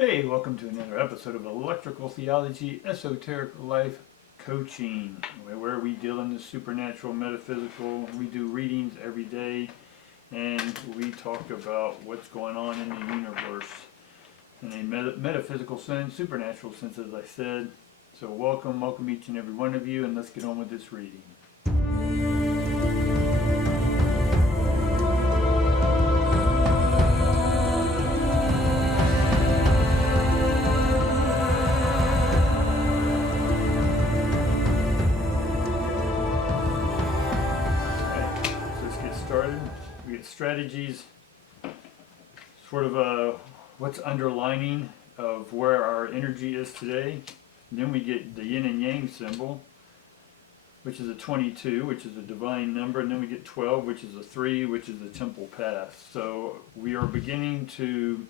Hey, welcome to another episode of Electrical Theology, Esoteric Life Coaching, where we deal in the supernatural, metaphysical. We do readings every day, and we talk about what's going on in the universe in a metaphysical sense, supernatural sense, as I said. So welcome each and every one of you, and let's get on with this reading. Started. We get strategies, sort of what's underlining of where our energy is today. And then we get the yin and yang symbol, which is a 22, which is a divine number. And then we get 12, which is a 3, which is the temple path. So we are beginning to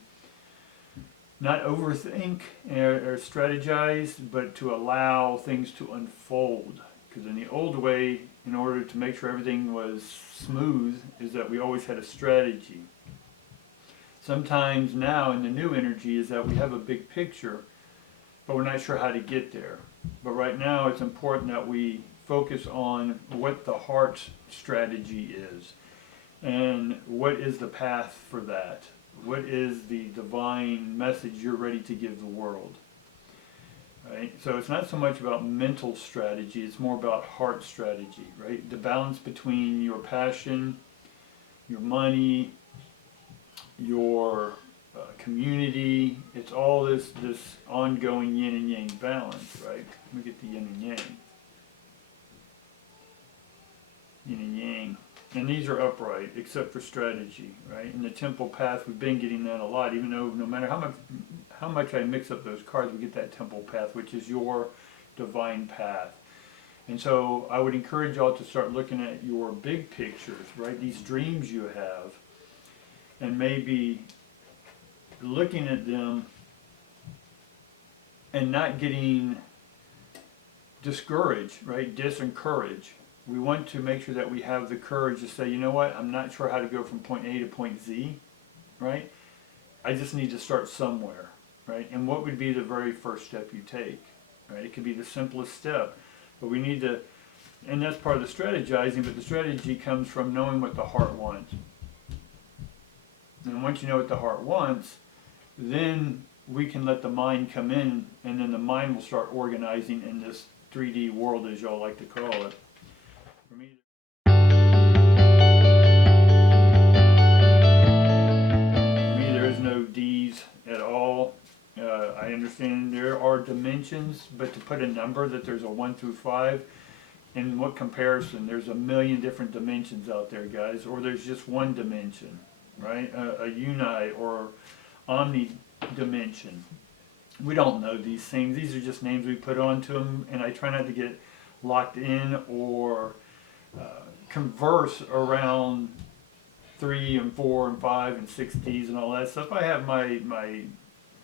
not overthink or strategize, but to allow things to unfold. Because in the old way, in order to make sure everything was smooth, is that we always had a strategy. Sometimes now in the new energy is that we have a big picture, but we're not sure how to get there. But right now it's important that we focus on what the heart's strategy is and what is the path for that. What is the divine message you're ready to give the world? Right? So it's not so much about mental strategy, it's more about heart strategy, right? The balance between your passion, your money, your community, it's all this ongoing yin and yang balance, right? Let me get the yin and yang. Yin and yang. And these are upright, except for strategy, right? In the temple path, we've been getting that a lot, even though no matter how much I mix up those cards, we get that temple path, which is your divine path. And so I would encourage y'all to start looking at your big pictures, right? These dreams you have, and maybe looking at them and not getting discouraged, right? Disencouraged. We want to make sure that we have the courage to say, you know what, I'm not sure how to go from point A to point Z, right? I just need to start somewhere, right? And what would be the very first step you take, right? It could be the simplest step, but we need to, and that's part of the strategizing, but the strategy comes from knowing what the heart wants. And once you know what the heart wants, then we can let the mind come in, and then the mind will start organizing in this 3D world, as y'all like to call it. For me, there is no D's at all. I understand there are dimensions, but to put a number that there's a 1 through 5, in what comparison? There's a million different dimensions out there, guys, or there's just one dimension, right? A uni or omni dimension. We don't know these things. These are just names we put onto them, and I try not to get locked in or converse around 3 and 4 and 5 and 6 Ds and all that stuff. I have my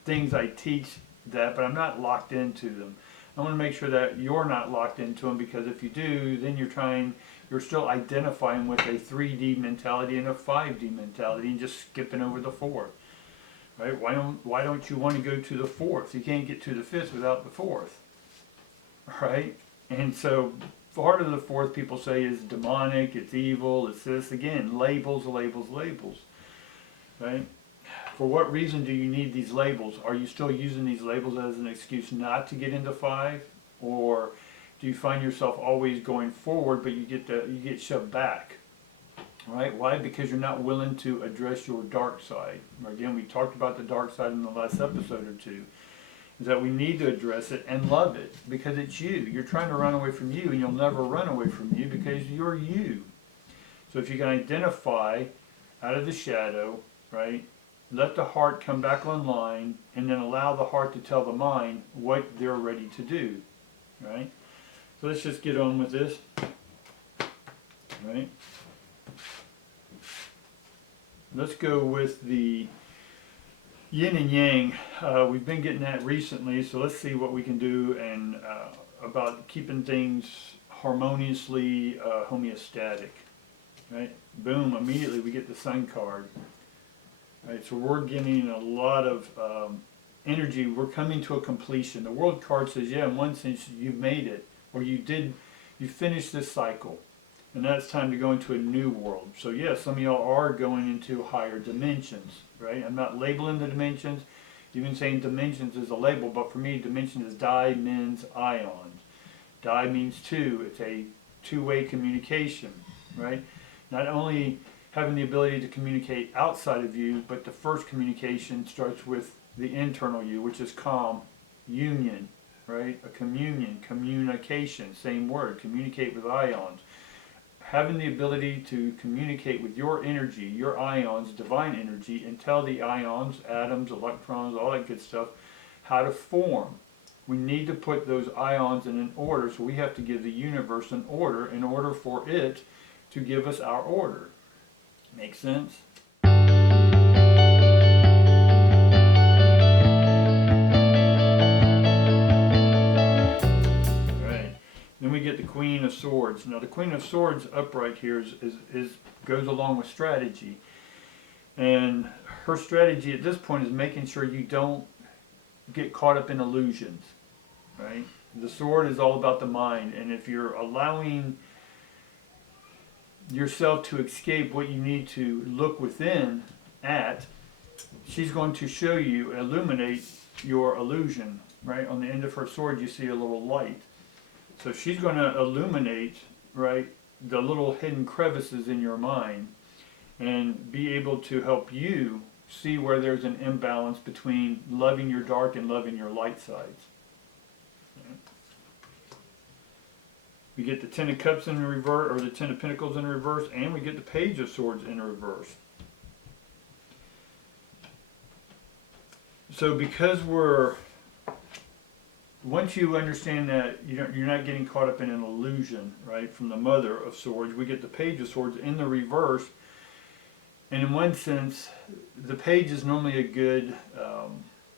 things I teach that, but I'm not locked into them. I want to make sure that you're not locked into them, because if you do, then you're still identifying with a 3D mentality and a 5D mentality and just skipping over the 4th. Right? Why don't you want to go to the 4th? You can't get to the 5th without the 4th. Right? And so part of the 4th, people say, is demonic, it's evil, it's this. Again, labels. Right? For what reason do you need these labels? Are you still using these labels as an excuse not to get into 5? Or do you find yourself always going forward, but you get shoved back? Right? Why? Because you're not willing to address your dark side. Again, we talked about the dark side in the last episode or two. Is that we need to address it and love it, because it's you. You're trying to run away from you, and you'll never run away from you because you're you. So if you can identify out of the shadow, right, let the heart come back online, and then allow the heart to tell the mind what they're ready to do, right? So let's just get on with this, right? Let's go with the yin and yang. We've been getting that recently, so let's see what we can do and about keeping things harmoniously homeostatic. Right? Boom, immediately we get the sun card. Right, so we're getting a lot of energy, we're coming to a completion. The world card says, yeah, in one sense, you've made it, or you finished this cycle. And now it's time to go into a new world. So yes, some of y'all are going into higher dimensions, right? I'm not labeling the dimensions, even saying dimensions is a label, but for me, dimension is dimensions, ions. Di means two, it's a two-way communication, right? Not only having the ability to communicate outside of you, but the first communication starts with the internal you, which is union, right? A communion, communication, same word, communicate with ions. Having the ability to communicate with your energy, your ions, divine energy, and tell the ions, atoms, electrons, all that good stuff, how to form. We need to put those ions in an order, so we have to give the universe an order in order for it to give us our order. Make sense? Then we get the Queen of Swords. Now the Queen of Swords upright here goes along with strategy. And her strategy at this point is making sure you don't get caught up in illusions, right? The sword is all about the mind, and if you're allowing yourself to escape what you need to look within at, she's going to show you, illuminate your illusion, right? On the end of her sword you see a little light. So she's going to illuminate, right, the little hidden crevices in your mind and be able to help you see where there's an imbalance between loving your dark and loving your light sides. We get the Ten of Cups in reverse, or the Ten of Pentacles in reverse, and we get the Page of Swords in reverse. So because once you understand that you're not getting caught up in an illusion, right, from the Mother of Swords, we get the Page of Swords in the reverse. And in one sense, the page is normally a good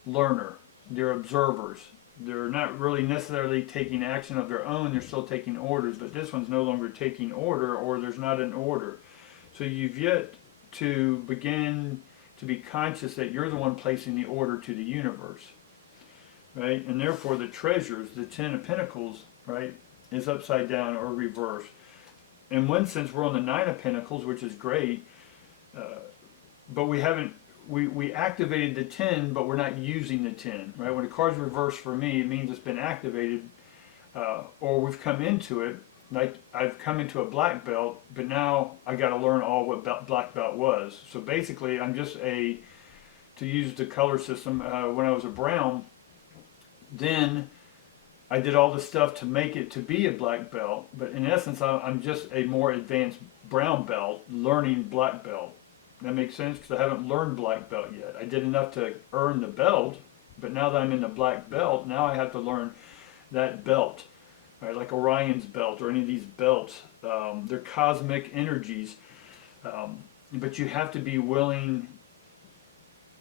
learner. They're observers. They're not really necessarily taking action of their own. They're still taking orders, but this one's no longer taking order, or there's not an order. So you've yet to begin to be conscious that you're the one placing the order to the universe. Right? And therefore the treasures, the Ten of Pentacles, right, is upside down or reversed. In one sense, we're on the Nine of Pentacles, which is great, but we activated the 10, but we're not using the 10, right? When a card's reversed for me, it means it's been activated, or we've come into it, like I've come into a black belt, but now I got to learn all what black belt was. So basically, I'm just to use the color system, when I was a brown, then I did all the stuff to make it to be a black belt, but in essence I'm just a more advanced brown belt learning black belt. That makes sense, because I haven't learned black belt yet. I did enough to earn the belt, but now that I'm in the black belt, now I have to learn that belt, right? Like Orion's belt or any of these belts. They're cosmic energies, but you have to be willing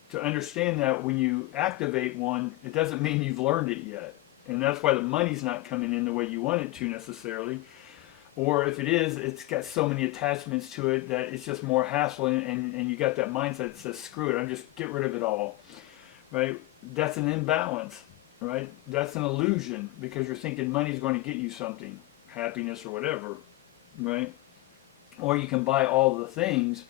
to understand that when you activate one, it doesn't mean you've learned it yet. And that's why the money's not coming in the way you want it to necessarily. Or if it is, it's got so many attachments to it that it's just more hassle, and you got that mindset that says, screw it, I'm just get rid of it all. Right? That's an imbalance. Right? That's an illusion, because you're thinking money's going to get you something, happiness or whatever. Right? Or you can buy all the things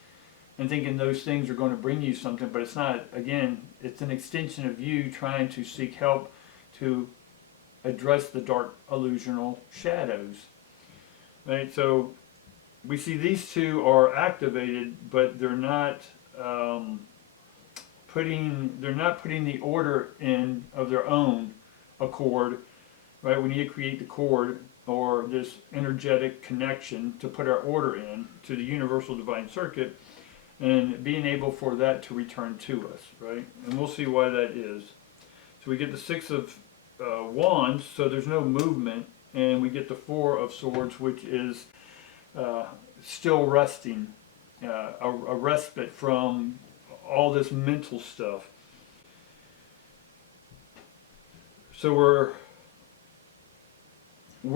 and thinking those things are going to bring you something, but it's not. Again, it's an extension of you trying to seek help to address the dark illusional shadows. Right? So we see these two are activated, but they're not putting the order in of their own accord. Right? We need to create the cord, or this energetic connection, to put our order in to the universal divine circuit, and being able for that to return to us, right? And we'll see why that is. So we get the Six of Wands, so there's no movement, and we get the Four of Swords, which is still resting, a respite from all this mental stuff. So we're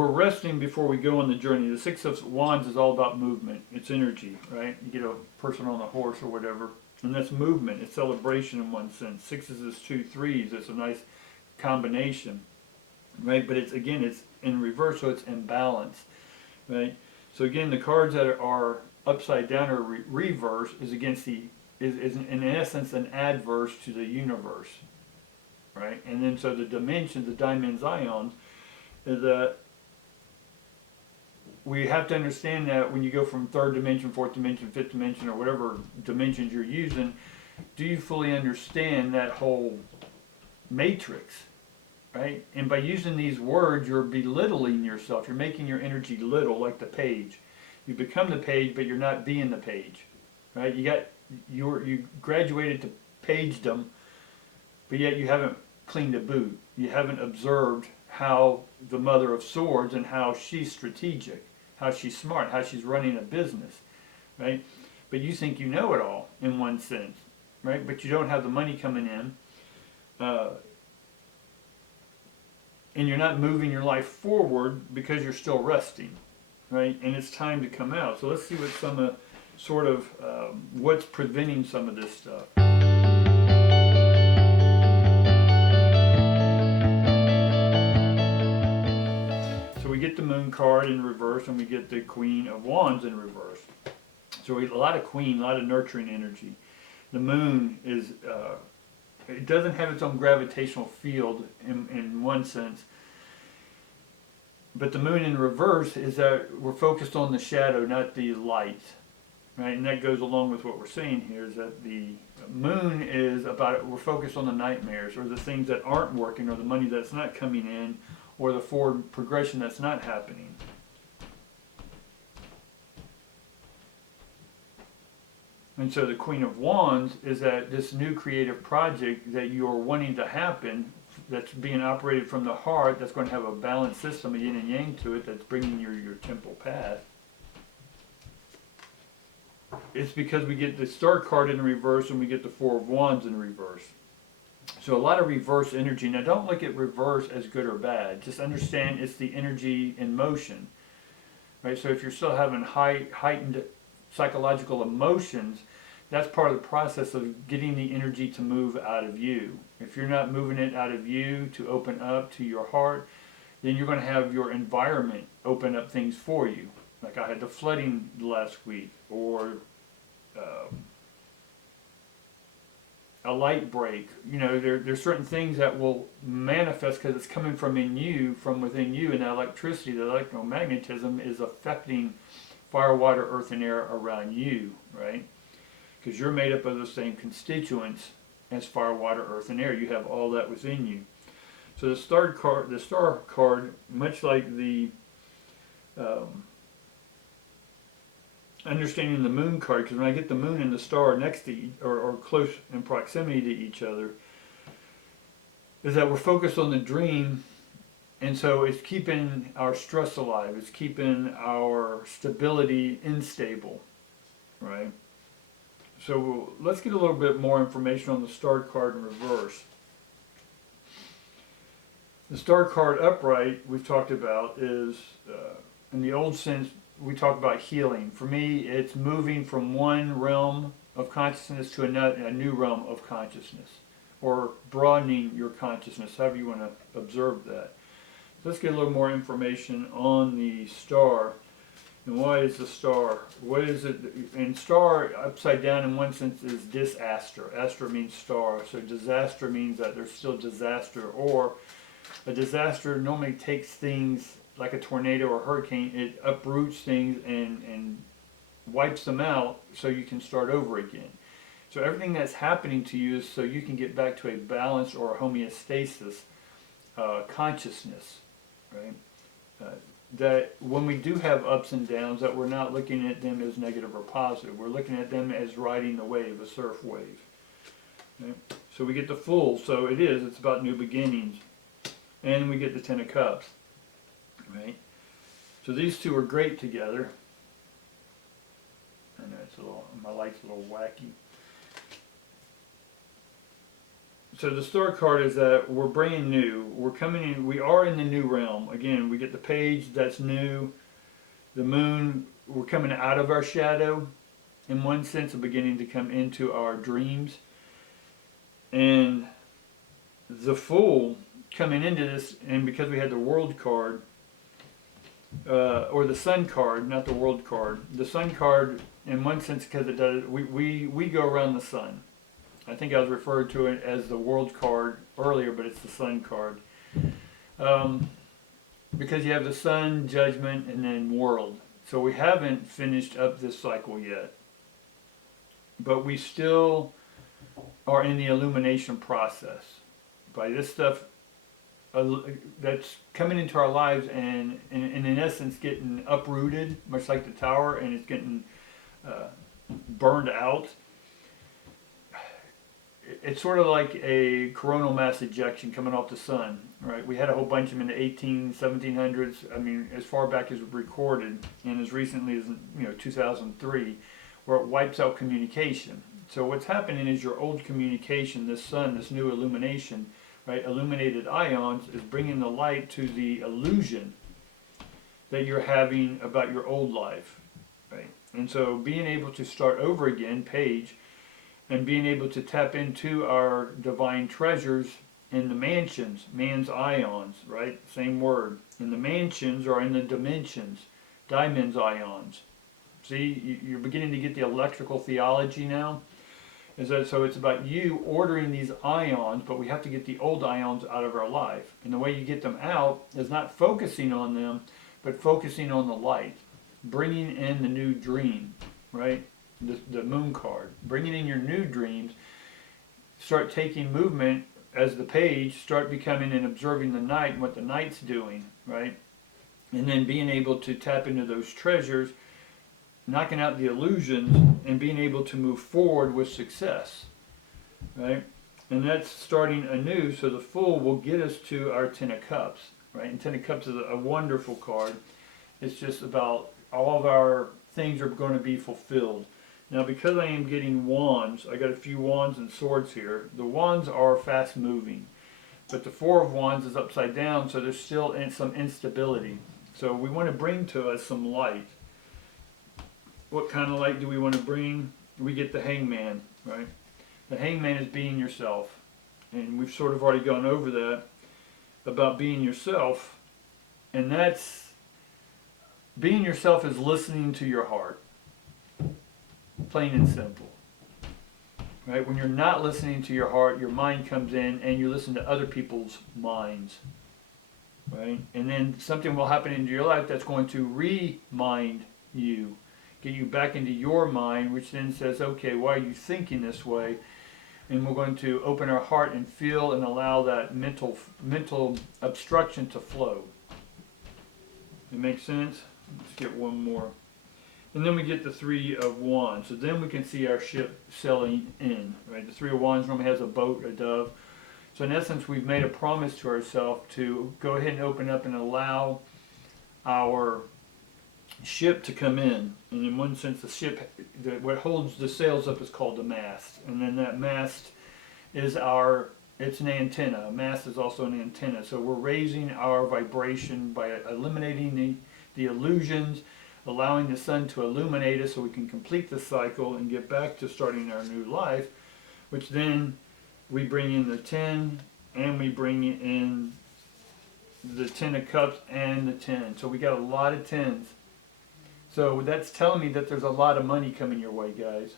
resting before we go on the journey. The Six of Wands is all about movement. It's energy, right? You get a person on a horse or whatever, And that's movement, it's celebration in one sense. Sixes is 2 3s, it's a nice combination, right? But it's, again, it's in reverse, so it's imbalance, right? So again, the cards that are upside down or reverse is against is in essence an adverse to the universe, right? And then so the dimensions, the diamond ions, is that we have to understand that when you go from third dimension, fourth dimension, fifth dimension, or whatever dimensions you're using, do you fully understand that whole matrix, right? And by using these words, you're belittling yourself. You're making your energy little, like the page. You become the page, but you're not being the page, right? You graduated to pagedom, but yet you haven't cleaned a boot. You haven't observed how the mother of swords and how she's strategic, how she's smart, how she's running a business, right? But you think you know it all in one sense, right? But you don't have the money coming in, and you're not moving your life forward because you're still resting, right? And it's time to come out. So let's see what some what's preventing some of this stuff. So we get the Moon card in reverse, and we get the Queen of Wands in reverse. So we get a lot of Queen, a lot of nurturing energy. The Moon is, it doesn't have its own gravitational field in one sense, but the Moon in reverse is that we're focused on the shadow, not the light, right? And that goes along with what we're saying here, is that the Moon is about, we're focused on the nightmares, or the things that aren't working, or the money that's not coming in, or the forward progression that's not happening. And so the Queen of Wands is that this new creative project that you are wanting to happen, that's being operated from the heart, that's going to have a balanced system, a yin and yang to it, that's bringing your temple path. It's because we get the Star card in reverse and we get the Four of Wands in reverse. So a lot of reverse energy. Now don't look at reverse as good or bad. Just understand it's the energy in motion, right? So if you're still having heightened psychological emotions, that's part of the process of getting the energy to move out of you. If you're not moving it out of you to open up to your heart, then you're going to have your environment open up things for you. Like I had the flooding last week, or a light break. You know, there's certain things that will manifest because it's coming from within you, and that electricity, the electromagnetism is affecting fire, water, earth, and air around you, right? Because you're made up of the same constituents as fire, water, earth, and air. You have all that within you. So the star card, much like the understanding the Moon card, because when I get the Moon and the star next to or close in proximity to each other, is that we're focused on the dream, and so it's keeping our stress alive. It's keeping our stability unstable, right? So let's get a little bit more information on the Star card in reverse. The Star card upright, we've talked about, is, in the old sense, we talk about healing. For me, it's moving from one realm of consciousness to a new realm of consciousness, or broadening your consciousness, however you want to observe that. So let's get a little more information on the star. And why is the star? What is it? And star, upside down in one sense, is disaster. Astra means star. So disaster means that there's still disaster. Or a disaster normally takes things like a tornado or hurricane. It uproots things and wipes them out so you can start over again. So everything that's happening to you is so you can get back to a balance or a homeostasis consciousness, right? That when we do have ups and downs, that we're not looking at them as negative or positive. We're looking at them as riding the wave, a surf wave. Okay? So we get the Fool, so it's about new beginnings. And we get the Ten of Cups, right? So these two are great together. I know my light's a little wacky. So the Star card is that we're brand new. We're coming in. We are in the new realm. Again, we get the Page, that's new. The Moon, we're coming out of our shadow. in one sense, are beginning to come into our dreams. And the Fool coming into this, and because we had the World card, or the Sun card, not the World card. The Sun card, in one sense, because it does, we go around the sun. I think I was referred to it as the World card earlier, but it's the Sun card. Because you have the Sun, Judgment, and then World. So we haven't finished up this cycle yet. But we still are in the illumination process. By this stuff that's coming into our lives and in essence getting uprooted, much like the tower, and it's getting burned out. It's sort of like a coronal mass ejection coming off the sun, right? We had a whole bunch of them in the 1700s. I mean, as far back as recorded, and as recently as 2003, where it wipes out communication. So what's happening is your old communication, this sun, this new illumination, right, illuminated ions, is bringing the light to the illusion that you're having about your old life, right? And so being able to start over again, Paige, and being able to tap into our divine treasures in the mansions, man's ions, right? Same word. And the mansions are in the dimensions, diamonds ions. See, you're beginning to get the electrical theology now. So it's about you ordering these ions, but we have to get the old ions out of our life. And the way you get them out is not focusing on them, but focusing on the light. Bringing in the new dream, right? The moon card. Bringing in your new dreams. Start taking movement as the Page. Start becoming and observing the night and what the night's doing, right? And then being able to tap into those treasures, knocking out the illusions, and being able to move forward with success, right? And that's starting anew, so the Fool will get us to our Ten of Cups, right? And Ten of Cups is a wonderful card. It's just about all of our things are going to be fulfilled. Now, because I am getting wands, I got a few wands and swords here. The wands are fast moving, but the Four of Wands is upside down, so there's still some instability. So we want to bring to us some light. What kind of light do we want to bring? We get the Hangman, right? The Hangman is being yourself. And we've sort of already gone over that, about being yourself. And that's, being yourself is listening to your heart. Plain and simple. Right? When you're not listening to your heart, your mind comes in and you listen to other people's minds. Right? And then something will happen into your life that's going to remind you. Get you back into your mind, which then says, okay, why are you thinking this way? And we're going to open our heart and feel and allow that mental obstruction to flow. It makes sense? Let's get one more. And then we get the Three of Wands. So then we can see our ship sailing in. Right? The Three of Wands normally has a boat, a dove. So in essence, we've made a promise to ourselves to go ahead and open up and allow our ship to come in. And in one sense, the ship, what holds the sails up is called the mast. And then that mast is it's an antenna. A mast is also an antenna. So we're raising our vibration by eliminating the illusions, allowing the sun to illuminate us so we can complete the cycle and get back to starting our new life, which then we bring in the 10, and we bring in the Ten of Cups and the 10. So we got a lot of 10s. So that's telling me that there's a lot of money coming your way, guys.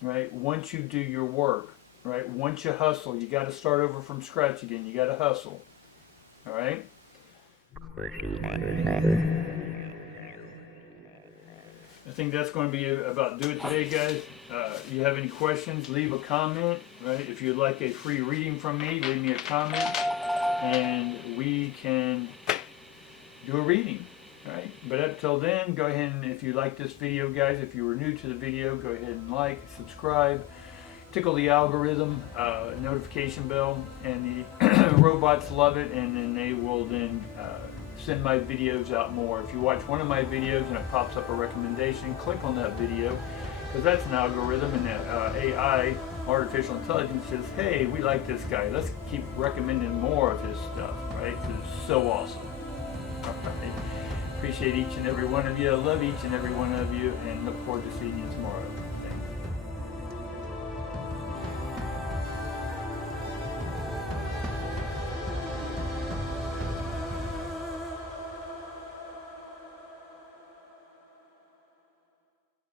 Right? Once you do your work, right? Once you hustle, you got to start over from scratch again. You got to hustle. All right? I think that's going to be about do it today, guys. You have any questions, leave a comment. Right? If you'd like a free reading from me, leave me a comment, and we can do a reading. Right? But up till then, go ahead and, if you like this video, guys, if you were new to the video, go ahead and like, subscribe, tickle the algorithm, notification bell, and the robots love it, and then they will then send my videos out more. If you watch one of my videos and it pops up a recommendation, click on that video, because that's an algorithm, and AI, artificial intelligence, says, hey, we like this guy. Let's keep recommending more of his stuff, right? Because it's so awesome. All right. Appreciate each and every one of you. I love each and every one of you, and look forward to seeing you tomorrow.